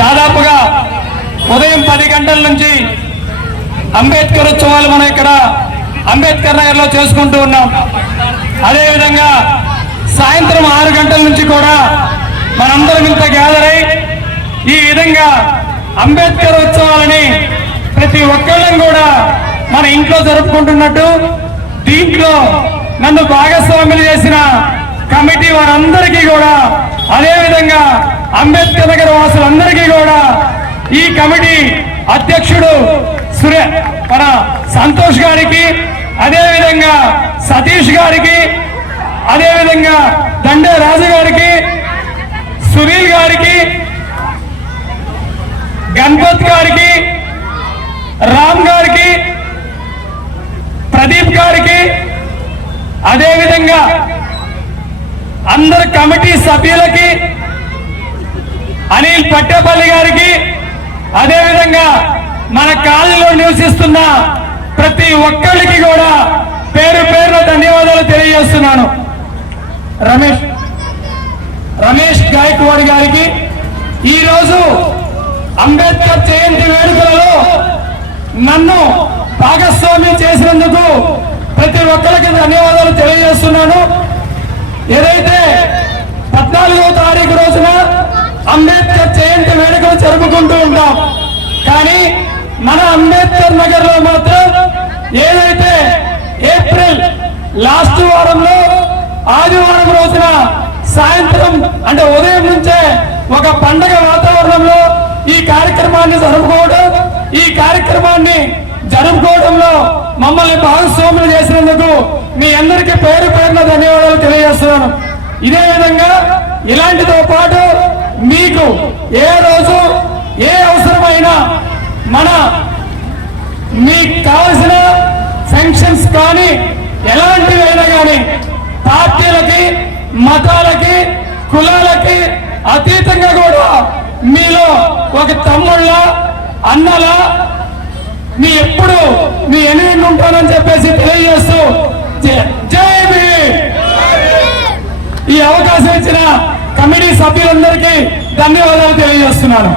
దాదాపుగా ఉదయం పది గంటల నుంచి అంబేద్కర్ ఉత్సవాలు మనం ఇక్కడ అంబేద్కర్ నగర్లో చేసుకుంటూ ఉన్నాం. అదేవిధంగా సాయంత్రం ఆరు గంటల నుంచి కూడా మనందరం ఇంత గ్యాదర్ అయి ఈ విధంగా అంబేద్కర్ ఉత్సవాలని ప్రతి ఒక్కళ్ళని కూడా మన ఇంట్లో జరుపుకుంటున్నట్టు దీంట్లో నన్ను భాగస్వాములు చేసిన కమిటీ వారందరికీ కూడా అదేవిధంగా అంబేద్కర్ నగర్ వాసులందరికీ కూడా ఈ కమిటీ అధ్యక్షుడు సురే మన సంతోష్ గారికి అదేవిధంగా సతీష్ గారికి అదేవిధంగా దండే రాజు గారికి సునీల్ గారికి గణపత్ గారికి రామ్ గారికి ప్రదీప్ గారికి అదేవిధంగా అందరు కమిటీ సభ్యులకి అనిల్ పట్టేపల్లి గారికి అదేవిధంగా మన కాలనీలో నివసిస్తున్న ప్రతి ఒక్కరికి కూడా పేరు పేరున ధన్యవాదాలు తెలియజేస్తున్నాను. రమేష్ రమేష్ గాయక్వాడ్ గారికి ఈరోజు అంబేద్కర్ జయంతి వేడుకలలో నన్ను భాగస్వామ్యం చేసినందుకు ప్రతి ఒక్కరికి ధన్యవాదాలు తెలియజేస్తున్నాను. ఏదైతే అంబేద్కర్ జయంతి వేడుకలు జరుపుకుంటూ ఉంటాం. కానీ మన అంబేద్కర్ నగర్లో మాత్రం ఏదైతే ఏప్రిల్ లాస్ట్ వారంలో ఆదివారం రోజున సాయంత్రం అంటే ఉదయం నుంచే ఒక పండగ వాతావరణంలో ఈ కార్యక్రమాన్ని జరుపుకోవడం ఈ కార్యక్రమాన్ని జరుపుకోవడంలో మమ్మల్ని భాగస్వాములు చేసినందుకు మీ అందరికీ పేరు పేరున ధన్యవాదాలు తెలియజేస్తున్నాను. ఇదే విధంగా ఇలాంటితో పాటు ఏ రోజు ఏ అవసరమైనా మన మీకు కావలసిన సెంక్షన్స్ కానీ ఎలాంటివైనా కానీ పార్టీలకి మతాలకి కులాలకి అతీతంగా కూడా మీలో ఒక తమ్ముళ్ళ అన్నల మీ ఎప్పుడు మీ ఎనిమిది ఉంటానని చెప్పేసి తెలియజేస్తూ జై- ఈ అవకాశం ఇచ్చిన కమిటీ సభ్యులందరికీ ధన్యవాదాలు తెలియజేస్తున్నాను.